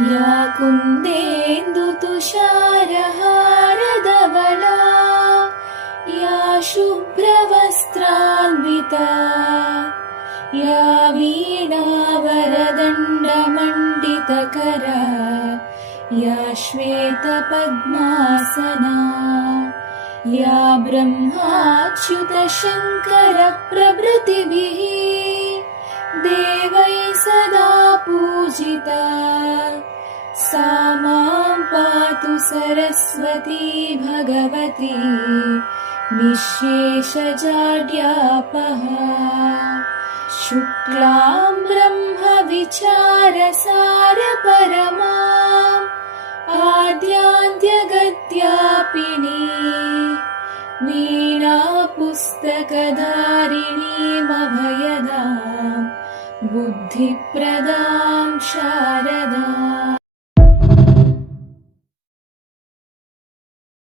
या कुन्देन्दुतुषारहारधवला या शुभ्रवस्त्रान्विता या वीणावरदण्डमण्डितकरा या श्वेतपद्मासना या ब्रह्माच्युतशङ्करप्रभृतिभिः देवैः सदा पूजिता सा मां पातु सरस्वती भगवती निःशेषजाड्यापहा। शुक्लां ब्रह्मविचारसारपरमाम् आद्यान्त्यगत्यापिनी वीणापुस्तकधारिणीमभयदां बुद्धिप्रदां शान्तिम्।